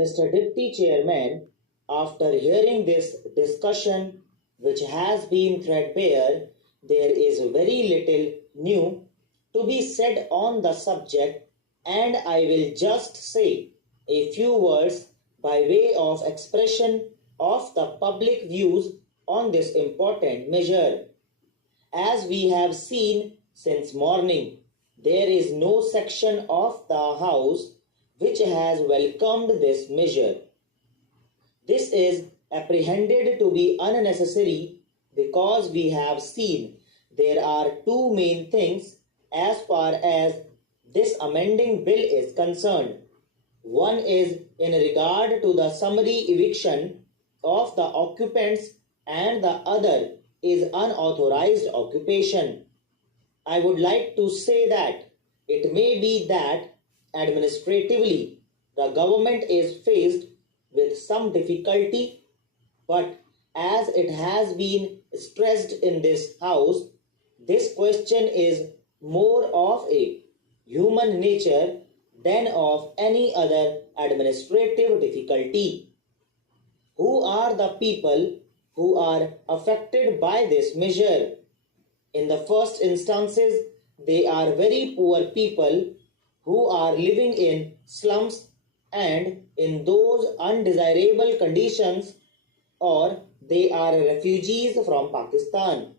Mr. Deputy Chairman, after hearing this discussion, which has been threadbare, there is very little new to be said on the subject, and I will just say a few words by way of expression of the public views on this important measure. As we have seen since morning, there is no section of the House which has welcomed this measure. This is apprehended to be unnecessary because we have seen there are two main things as far as this amending bill is concerned. One is in regard to the summary eviction of the occupants and the other is unauthorized occupation. I would like to say that it may be that administratively the government is faced with some difficulty, but as it has been stressed in this House, this question is more of a human nature than of any other administrative difficulty. Who are the people who are affected by this measure? In the first instances, they are very poor people who are living in slums and in those undesirable conditions, or they are refugees from Pakistan.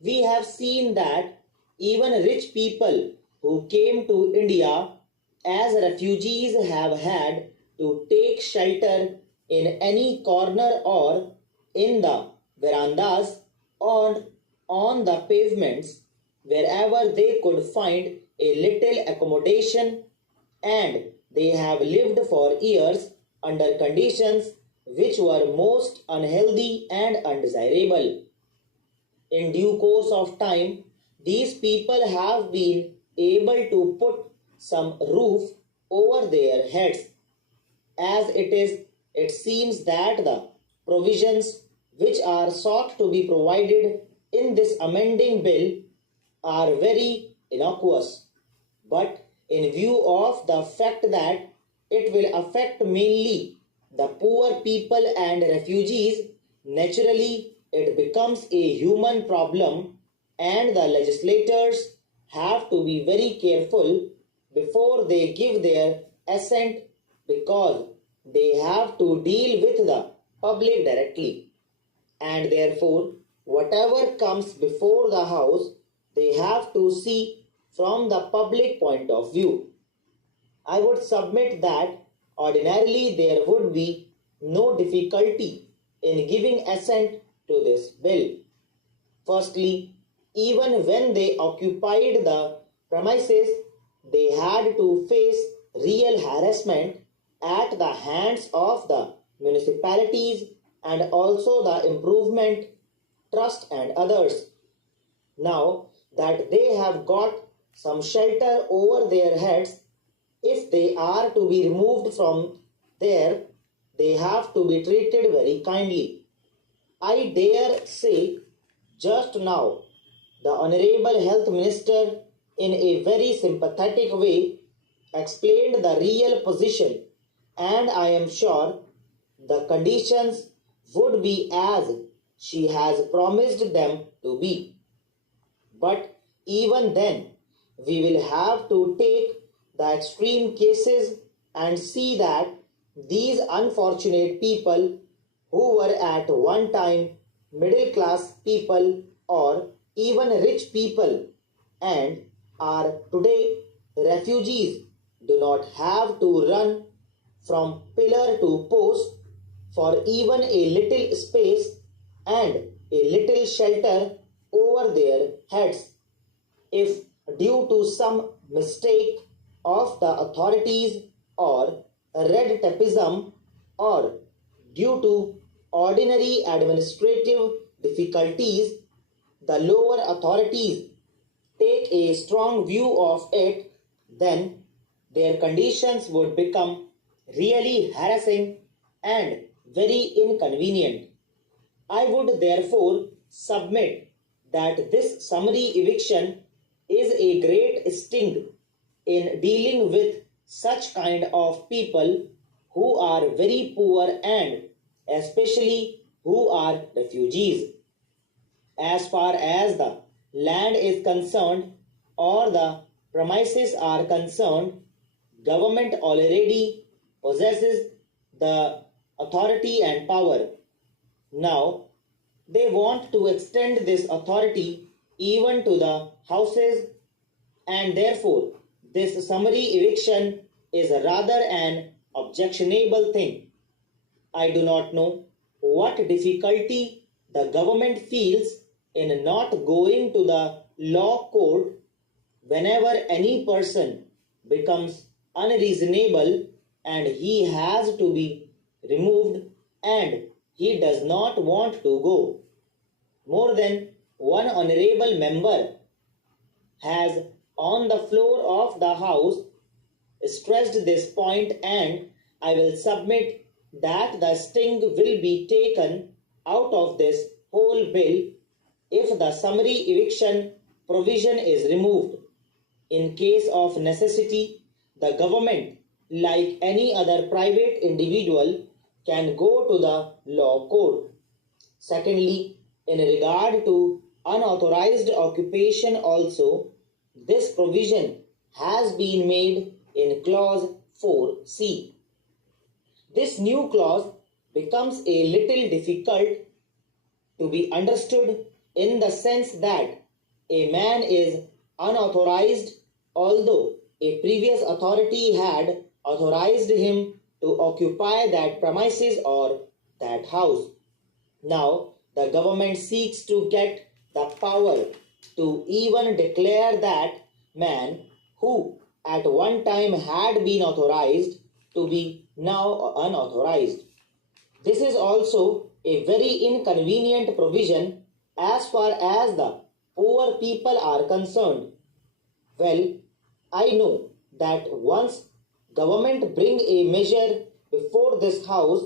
We have seen that even rich people who came to India as refugees have had to take shelter in any corner or in the verandas or on the pavements wherever they could find a little accommodation, and they have lived for years under conditions which were most unhealthy and undesirable. In due course of time, these people have been able to put some roof over their heads. As it is, it seems that the provisions which are sought to be provided in this amending bill are very innocuous. But in view of the fact that it will affect mainly the poor people and refugees, naturally it becomes a human problem, and the legislators have to be very careful before they give their assent because they have to deal with the public directly, and therefore whatever comes before the House they have to see from the public point of view. I would submit that ordinarily there would be no difficulty in giving assent to this bill. Firstly, even when they occupied the premises, they had to face real harassment at the hands of the municipalities and also the improvement trust and others. Now that they have got some shelter over their heads, if they are to be removed from there, they have to be treated very kindly. I dare say, just now, the Honorable Health Minister, in a very sympathetic way, explained the real position, and I am sure the conditions would be as she has promised them to be. But even then, we will have to take the extreme cases and see that these unfortunate people who were at one time middle class people or even rich people and are today refugees do not have to run from pillar to post for even a little space and a little shelter over their heads. If due to some mistake of the authorities or red tapeism or due to ordinary administrative difficulties, the lower authorities take a strong view of it, then their conditions would become really harassing and very inconvenient. I would therefore submit that this summary eviction is a great sting in dealing with such kind of people who are very poor and especially who are refugees. As far as the land is concerned or the premises are concerned, government already possesses the authority and power. Now, they want to extend this authority even to the houses, and therefore this summary eviction is rather an objectionable thing. I do not know what difficulty the government feels in not going to the law court whenever any person becomes unreasonable and he has to be removed and he does not want to go. More than one honorable member has on the floor of the house stressed this point, and I will submit that the sting will be taken out of this whole bill if the summary eviction provision is removed. In case of necessity, the government, like any other private individual, can go to the law court. Secondly, in regard to unauthorized occupation also, this provision has been made in clause 4c. This new clause becomes a little difficult to be understood in the sense that a man is unauthorized although a previous authority had authorized him to occupy that premises or that house. Now, the government seeks to get the power to even declare that man who at one time had been authorized to be now unauthorized. This is also a very inconvenient provision as far as the poor people are concerned. Well, I know that once government bring a measure before this house,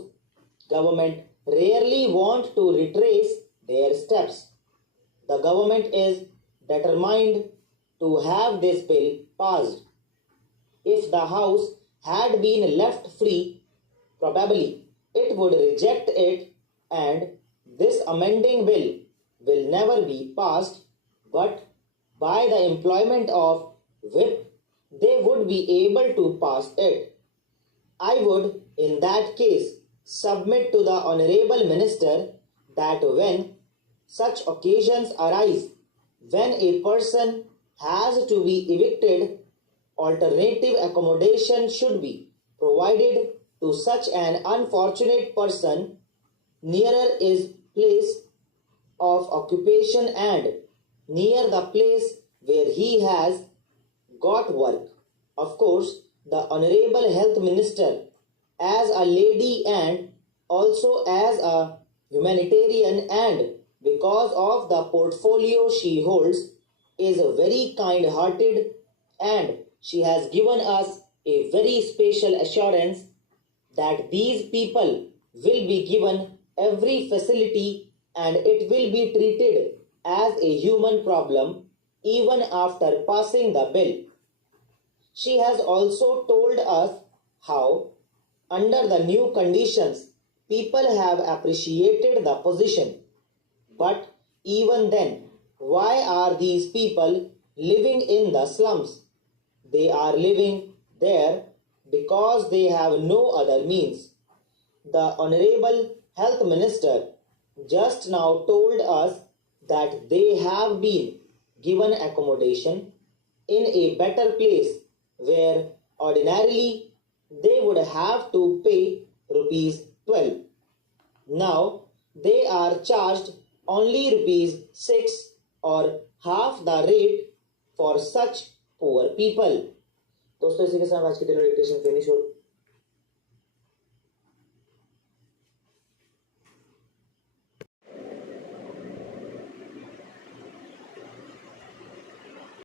government rarely want to retrace their steps. The government is determined to have this bill passed. If the house had been left free, probably it would reject it and this amending bill will never be passed, but by the employment of whip, they would be able to pass it. I would, in that case, submit to the Honorable Minister that when such occasions arise, when a person has to be evicted, alternative accommodation should be provided to such an unfortunate person nearer his place of occupation and near the place where he has got work. Of course, the Honorable Health Minister, as a lady and also as a humanitarian, and because of the portfolio she holds, is very kind-hearted, and she has given us a very special assurance that these people will be given every facility and it will be treated as a human problem even after passing the bill. She has also told us how, under the new conditions, people have appreciated the position. But even then, why are these people living in the slums? They are living there because they have no other means. The Honorable Health Minister just now told us that they have been given accommodation in a better place where ordinarily they would have to pay rupees 12. Now they are charged only rupees 6 or half the rate for such poor people. दोस्तों इसी के साथ आज की detail dictation finish हो